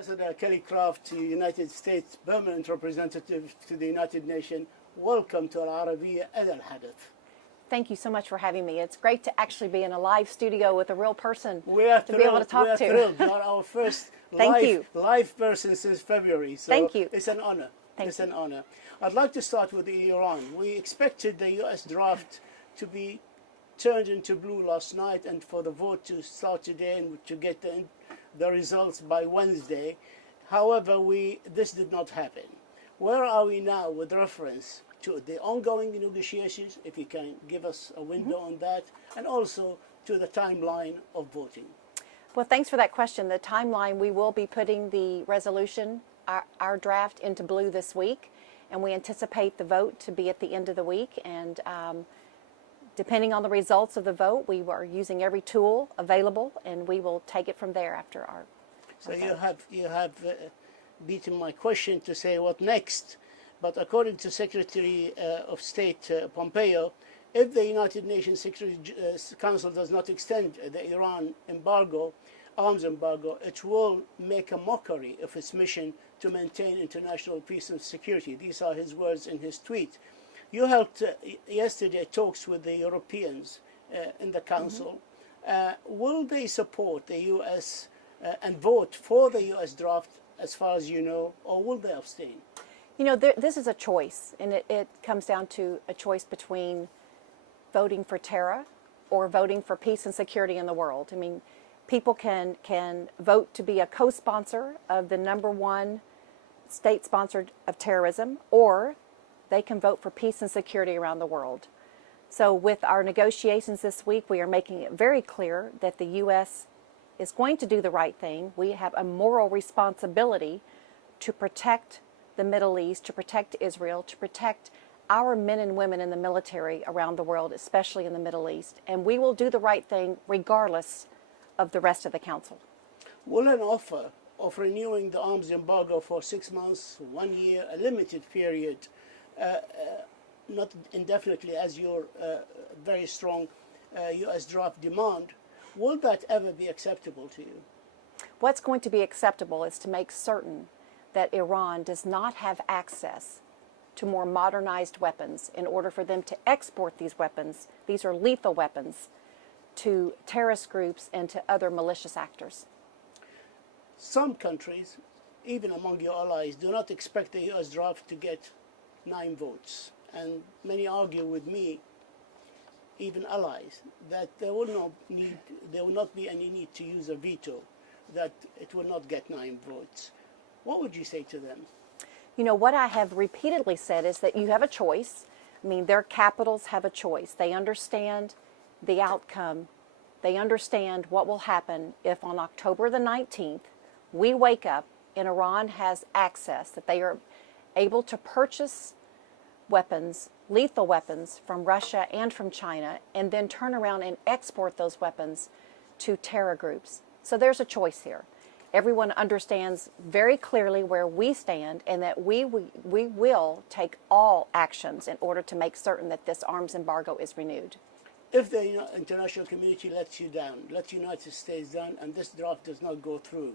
Ambassador Kelly Craft, United States Permanent Representative to the United Nations, welcome to Al Arabiya Al Hadath. Thank you so much for having me. It's great to actually be in a live studio with a real person We are to be able to talk we are to. thrilled. You are our first live person since February. So Thank you. It's an honor. Thank you. An honor. I'd like to start with Iran. We expected the U.S. draft to be turned into blue last night and for the vote to start today and to get the results by Wednesday. However, this did not happen. Where are we now with reference to the ongoing negotiations, if you can give us a window on that, and also to the timeline of voting? Well, thanks for that question. The timeline, we will be putting the resolution, our draft, into blue this week, and we anticipate the vote to be at the end of the week. And depending on the results of the vote, we are using every tool available, and we will take it from there after our So vote. you have beaten my question to say what next. But according to Secretary of State Pompeo, if the United Nations Security Council does not extend the Iran embargo, arms embargo, it will make a mockery of its mission to maintain international peace and security. These are his words in his tweet. You held yesterday talks with the Europeans in the Council. Will they support the U.S. And vote for the U.S. draft, as far as you know, or will they abstain? You know, this is a choice, and it comes down to a choice between voting for terror or voting for peace and security in the world. I mean, people can vote to be a co-sponsor of the #1 state-sponsored of terrorism, or they can vote for peace and security around the world. So with our negotiations this week, we are making it very clear that the U.S. is going to do the right thing. We have a moral responsibility to protect the Middle East, to protect Israel, to protect our men and women in the military around the world, especially in the Middle East. And we will do the right thing regardless of the rest of the Council. Will an offer of renewing the arms embargo for 6 months, 1 year, a limited period, not indefinitely as your very strong U.S. draft demand, will that ever be acceptable to you? What's going to be acceptable is to make certain that Iran does not have access to more modernized weapons in order for them to export these weapons. These are lethal weapons to terrorist groups and to other malicious actors. Some countries, even among your allies, do not expect the U.S. draft to get 9 votes. And many argue with me, even allies, that there will not be any need to use a veto, that it will not get 9 votes. What would you say to them? You know, what I have repeatedly said is that you have a choice. I mean, their capitals have a choice. They understand the outcome. They understand what will happen if on October the 19th, we wake up and Iran has access, that they are able to purchase weapons, lethal weapons from Russia and from China, and then turn around and export those weapons to terror groups. So there's a choice here. Everyone understands very clearly where we stand, and that we will take all actions in order to make certain that this arms embargo is renewed. If the international community lets you down, lets the United States down, and this draft does not go through,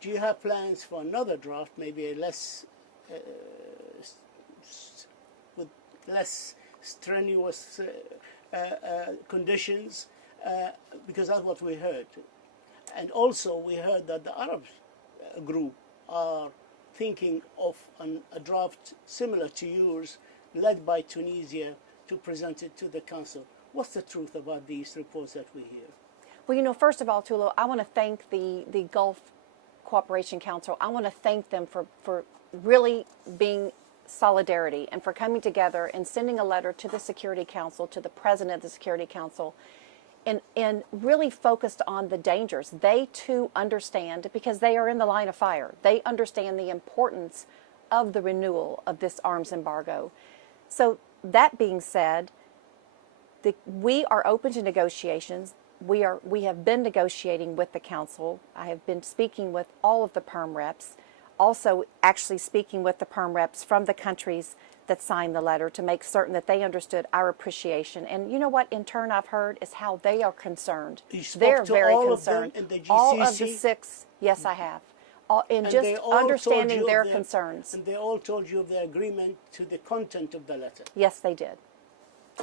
do you have plans for another draft, maybe a less with less strenuous conditions? Because that's what we heard. And also we heard that the Arab group are thinking of a draft similar to yours, led by Tunisia, to present it to the Council. What's the truth about these reports that we hear? Well, you know, first of all, Tulo, I want to thank the Gulf Cooperation Council. I want to thank them for really being solidarity and for coming together and sending a letter to the Security Council, to the President of the Security Council, and really focused on the dangers. They too understand, because they are in the line of fire. They understand the importance of the renewal of this arms embargo. So that being said, we are open to negotiations. We have been negotiating with the Council. I have been speaking with all of the perm reps, also actually speaking with the perm reps from the countries that signed the letter to make certain that they understood our appreciation. And you know what, in turn, I've heard is how they are concerned. You spoke They're to very all concerned. of them in the GCC? All of the 6, yes, I have. and And just they all told understanding you of their concerns. And they all told you of the agreement to the content of the letter. Yes, they did.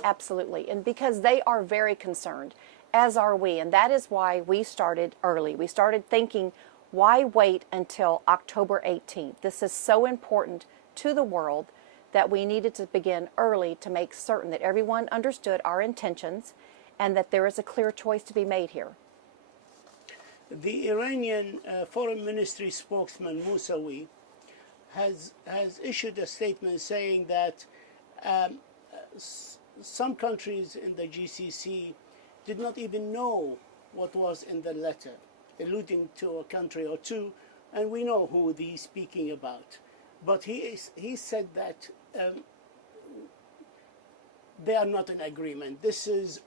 Absolutely. And because they are very concerned, as are we. And that is why we started early. We started thinking, why wait until October 18th? This is so important to the world that we needed to begin early to make certain that everyone understood our intentions and that there is a clear choice to be made here. The Iranian Foreign Ministry spokesman Mousawi has issued a statement saying that some countries in the GCC did not even know what was in the letter, alluding to a country or two, and we know who he's speaking about. But he said that they are not in agreement. This is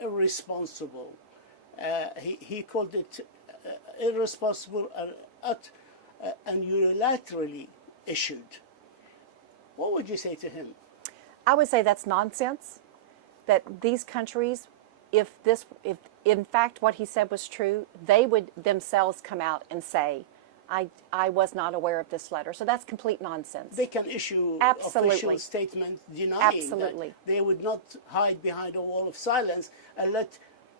irresponsible. He called it irresponsible and unilaterally issued. What would you say to him? I would say that's nonsense, that these countries, if in fact what he said was true, they would themselves come out and say, I was not aware of this letter. So that's complete nonsense. They can issue Absolutely. official statements denying Absolutely. that. They would not hide behind a wall of silence and let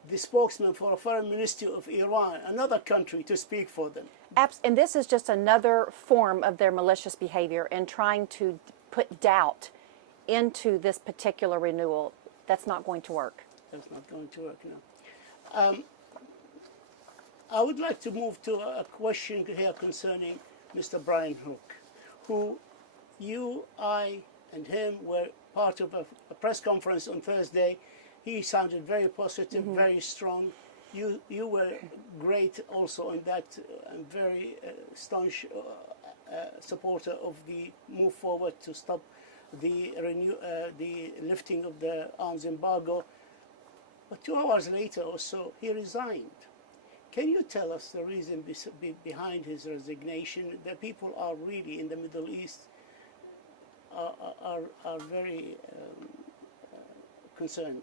the spokesman for a foreign ministry of Iran, another country, to speak for them. And this is just another form of their malicious behavior and trying to put doubt into this particular renewal. That's not going to work. That's not going to work, no. I would like to move to a question here concerning Mr. Brian Hook, who you, I, and him were part of a press conference on Thursday. He sounded very positive, very strong. You were great also in that, and very staunch supporter of the move forward to stop the lifting of the arms embargo. But 2 hours later or so, he resigned. Can you tell us the reason behind his resignation? The people are really in the Middle East are very concerned.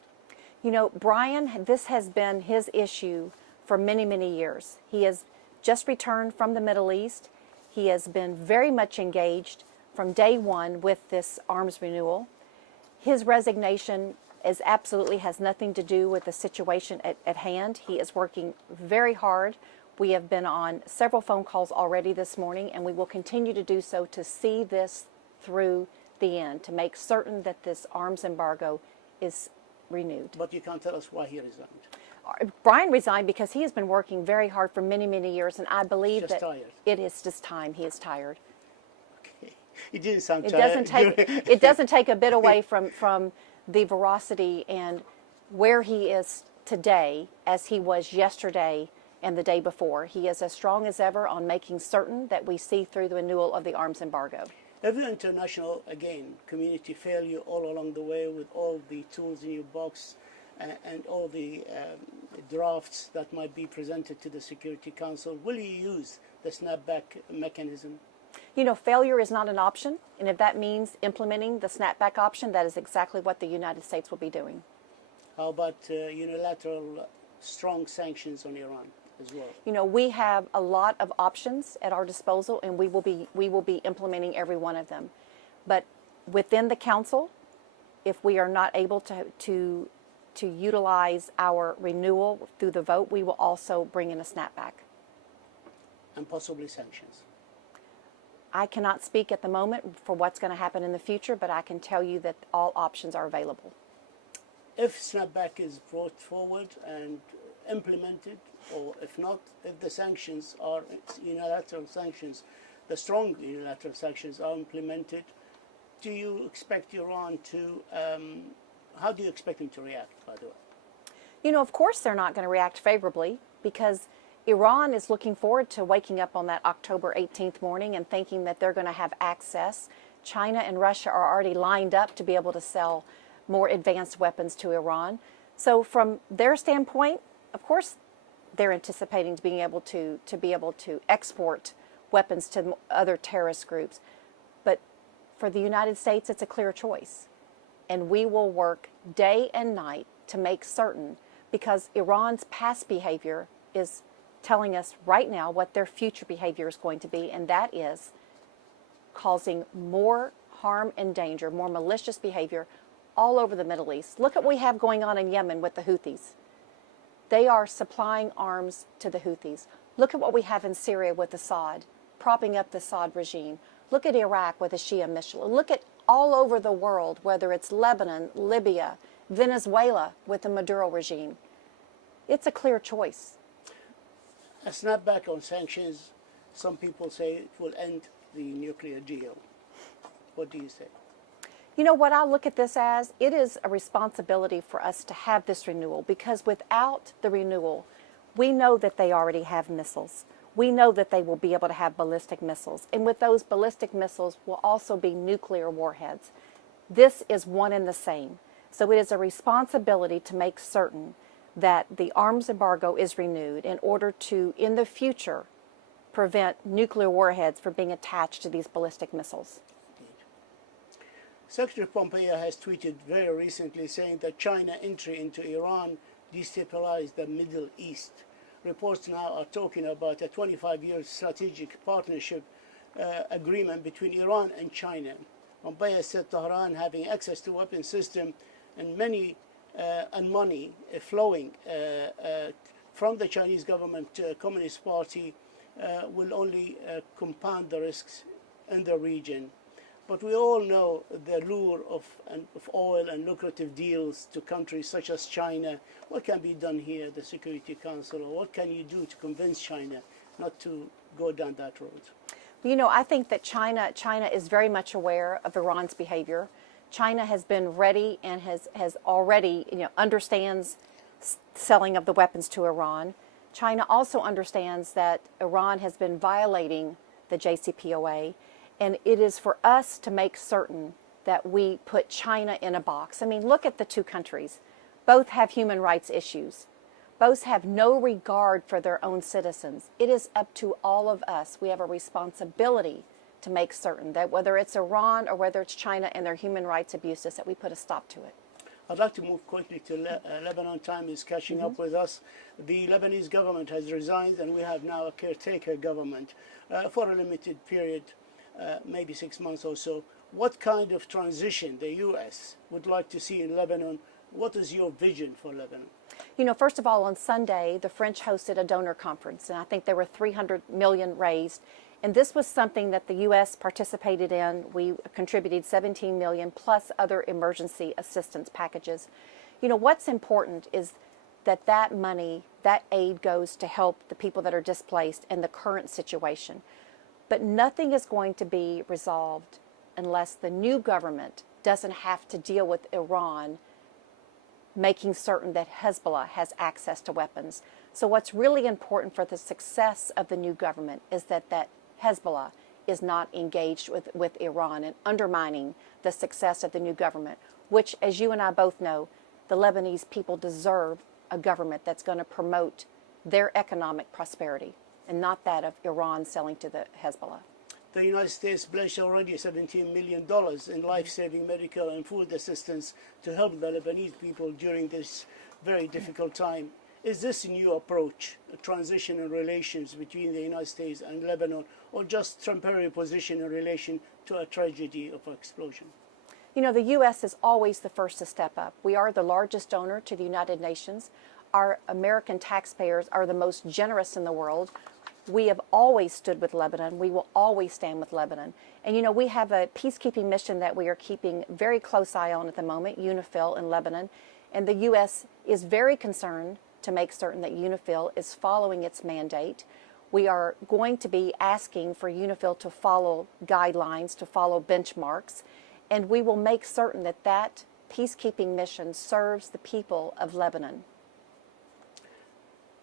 You know, Brian, this has been his issue for many, many years. He has just returned from the Middle East. He has been very much engaged from day one with this arms renewal. His resignation absolutely has nothing to do with the situation at hand. He is working very hard. We have been on several phone calls already this morning, and we will continue to do so to see this through the end, to make certain that this arms embargo is renewed. But you can't tell us why he resigned. Brian resigned because he has been working very hard for many, many years, and I believe Just that tired. it is just time. He is tired. Okay. He didn't sound It tired. it doesn't take a bit away from the veracity and where he is today as he was yesterday and the day before. He is as strong as ever on making certain that we see through the renewal of the arms embargo. If the international, again, community fail you all along the way with all the tools in your box and all the drafts that might be presented to the Security Council, will you use the snapback mechanism? You know, failure is not an option, and if that means implementing the snapback option, that is exactly what the United States will be doing. How about unilateral strong sanctions on Iran as well? You know, we have a lot of options at our disposal, and we will be implementing every one of them. But within the council, if we are not able to utilize our renewal through the vote, we will also bring in a snapback. And possibly sanctions. I cannot speak at the moment for what's going to happen in the future, but I can tell you that all options are available. If snapback is brought forward and implemented, or if not, if the sanctions are unilateral sanctions, the strong unilateral sanctions are implemented, do you expect Iran to, how do you expect them to react, by the way? You know, of course they're not going to react favorably, because Iran is looking forward to waking up on that October 18th morning and thinking that they're going to have access. China and Russia are already lined up to be able to sell more advanced weapons to Iran. So from their standpoint, of course, they're anticipating being able to export weapons to other terrorist groups. But for the United States, it's a clear choice. And we will work day and night to make certain, because Iran's past behavior is telling us right now what their future behavior is going to be, and that is causing more harm and danger, more malicious behavior all over the Middle East. Look at what we have going on in Yemen with the Houthis. They are supplying arms to the Houthis. Look at what we have in Syria with Assad, propping up the Assad regime. Look at Iraq with the Shia militia. Look at all over the world, whether it's Lebanon, Libya, Venezuela with the Maduro regime. It's a clear choice. A snapback on sanctions, some people say it will end the nuclear deal. What do you say? You know what I look at this as? It is a responsibility for us to have this renewal, because without the renewal, we know that they already have missiles. We know that they will be able to have ballistic missiles. And with those ballistic missiles will also be nuclear warheads. This is one and the same. So it is a responsibility to make certain that the arms embargo is renewed in order to, in the future, prevent nuclear warheads from being attached to these ballistic missiles. Secretary Pompeo has tweeted very recently saying that China entry into Iran destabilized the Middle East. Reports now are talking about a 25-year strategic partnership agreement between Iran and China. Pompeo said Tehran having access to weapon system and money flowing from the Chinese government Communist Party will only compound the risks in the region. But we all know the lure of oil and lucrative deals to countries such as China. What can be done here, the Security Council, or what can you do to convince China not to go down that road? You know, I think that China is very much aware of Iran's behavior. China has been ready and has already, understands selling of the weapons to Iran. China also understands that Iran has been violating the JCPOA. And it is for us to make certain that we put China in a box. I mean, look at the two countries. Both have human rights issues. Both have no regard for their own citizens. It is up to all of us. We have a responsibility to make certain that whether it's Iran or whether it's China and their human rights abuses, that we put a stop to it. I'd like to move quickly to Lebanon. Time is catching up with us. The Lebanese government has resigned, and we have now a caretaker government for a limited period. Maybe 6 months or so. What kind of transition the U.S. would like to see in Lebanon? What is your vision for Lebanon? You know, first of all, on Sunday, the French hosted a donor conference, and I think there were 300 million raised. And this was something that the U.S. participated in. We contributed 17 million plus other emergency assistance packages. You know, what's important is that that money, that aid goes to help the people that are displaced in the current situation. But nothing is going to be resolved unless the new government doesn't have to deal with Iran making certain that Hezbollah has access to weapons. So what's really important for the success of the new government is that Hezbollah is not engaged with Iran and undermining the success of the new government, which, as you and I both know, the Lebanese people deserve a government that's going to promote their economic prosperity, and not that of Iran selling to the Hezbollah. The United States pledged already $17 million in life-saving medical and food assistance to help the Lebanese people during this very difficult time. Is this a new approach, a transition in relations between the United States and Lebanon, or just temporary position in relation to a tragedy of explosion? You know, the U.S. is always the first to step up. We are the largest donor to the United Nations. Our American taxpayers are the most generous in the world. We have always stood with Lebanon. We will always stand with Lebanon. And you know, we have a peacekeeping mission that we are keeping very close eye on at the moment, UNIFIL in Lebanon. And the U.S. is very concerned to make certain that UNIFIL is following its mandate. We are going to be asking for UNIFIL to follow guidelines, to follow benchmarks, and we will make certain that that peacekeeping mission serves the people of Lebanon.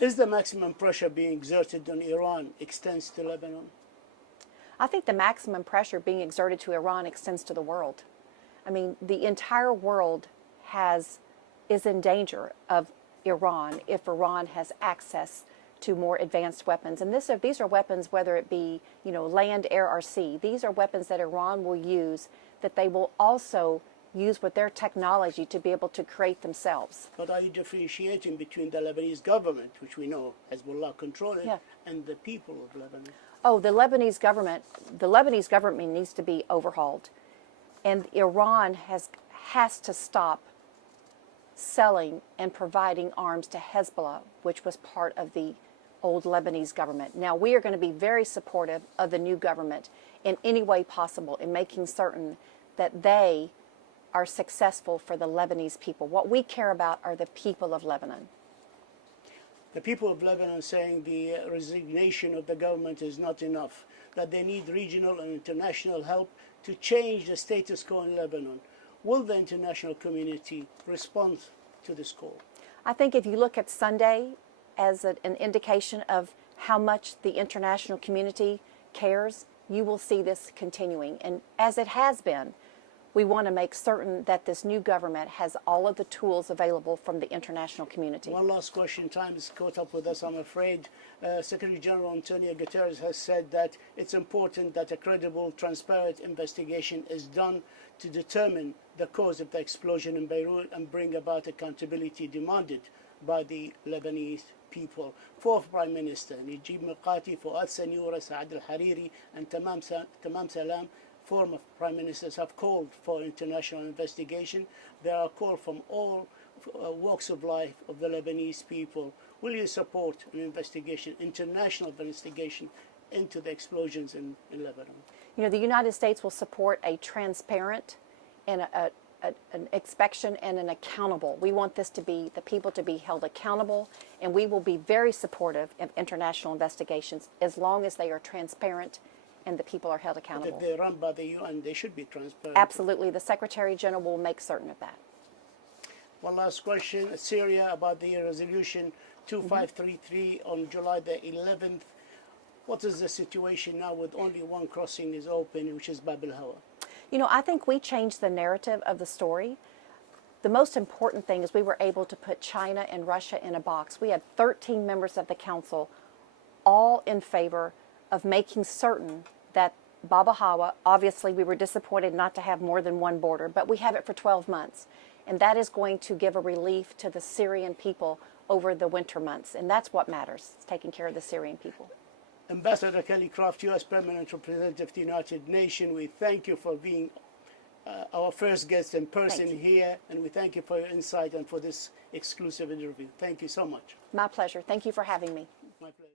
Is the maximum pressure being exerted on Iran extends to Lebanon? I think the maximum pressure being exerted to Iran extends to the world. I mean, the entire world is in danger of Iran if Iran has access to more advanced weapons. And these are weapons, whether it be, land, air, or sea. These are weapons that Iran will use, that they will also use with their technology to be able to create themselves. But are you differentiating between the Lebanese government, which we know Hezbollah control it, Yeah. and the people of Lebanon? Oh, the Lebanese government needs to be overhauled. And Iran has to stop selling and providing arms to Hezbollah, which was part of the old Lebanese government. Now, we are going to be very supportive of the new government in any way possible in making certain that they are successful for the Lebanese people. What we care about are the people of Lebanon. The people of Lebanon saying the resignation of the government is not enough, that they need regional and international help to change the status quo in Lebanon. Will the international community respond to this call? I think if you look at Sunday as an indication of how much the international community cares, you will see this continuing. And as it has been, we want to make certain that this new government has all of the tools available from the international community. One last question. Time is caught up with us, I'm afraid. Secretary General Antonio Guterres has said that it's important that a credible, transparent investigation is done to determine the cause of the explosion in Beirut and bring about accountability demanded by the Lebanese people. Fourth Prime Minister, Najib Mikati, Fouad Sanyura, Saad al-Hariri, and Tamam Salam, former prime ministers, have called for international investigation. There are calls from all walks of life of the Lebanese people. Will you support an investigation, international investigation, into the explosions in Lebanon? You know, the United States will support a transparent and an inspection and an accountable. We want this to be, the people to be held accountable, and we will be very supportive of international investigations as long as they are transparent and the people are held accountable. But if they're run by the UN, they should be transparent. Absolutely. The Secretary General will make certain of that. One last question. Syria, about the resolution 2533 on July the 11th. What is the situation now with only one crossing is open, which is Bab al-Hawa? You know, I think we changed the narrative of the story. The most important thing is we were able to put China and Russia in a box. We had 13 members of the council all in favor of making certain that Bab al-Hawa, obviously we were disappointed not to have more than one border, but we have it for 12 months. And that is going to give a relief to the Syrian people over the winter months. And that's what matters, it's taking care of the Syrian people. Ambassador Kelly Craft, U.S. Permanent Representative of the United Nations, we thank you for being our first guest in person here, and we thank you for your insight and for this exclusive interview. Thank you so much. My pleasure. Thank you for having me. My pleasure.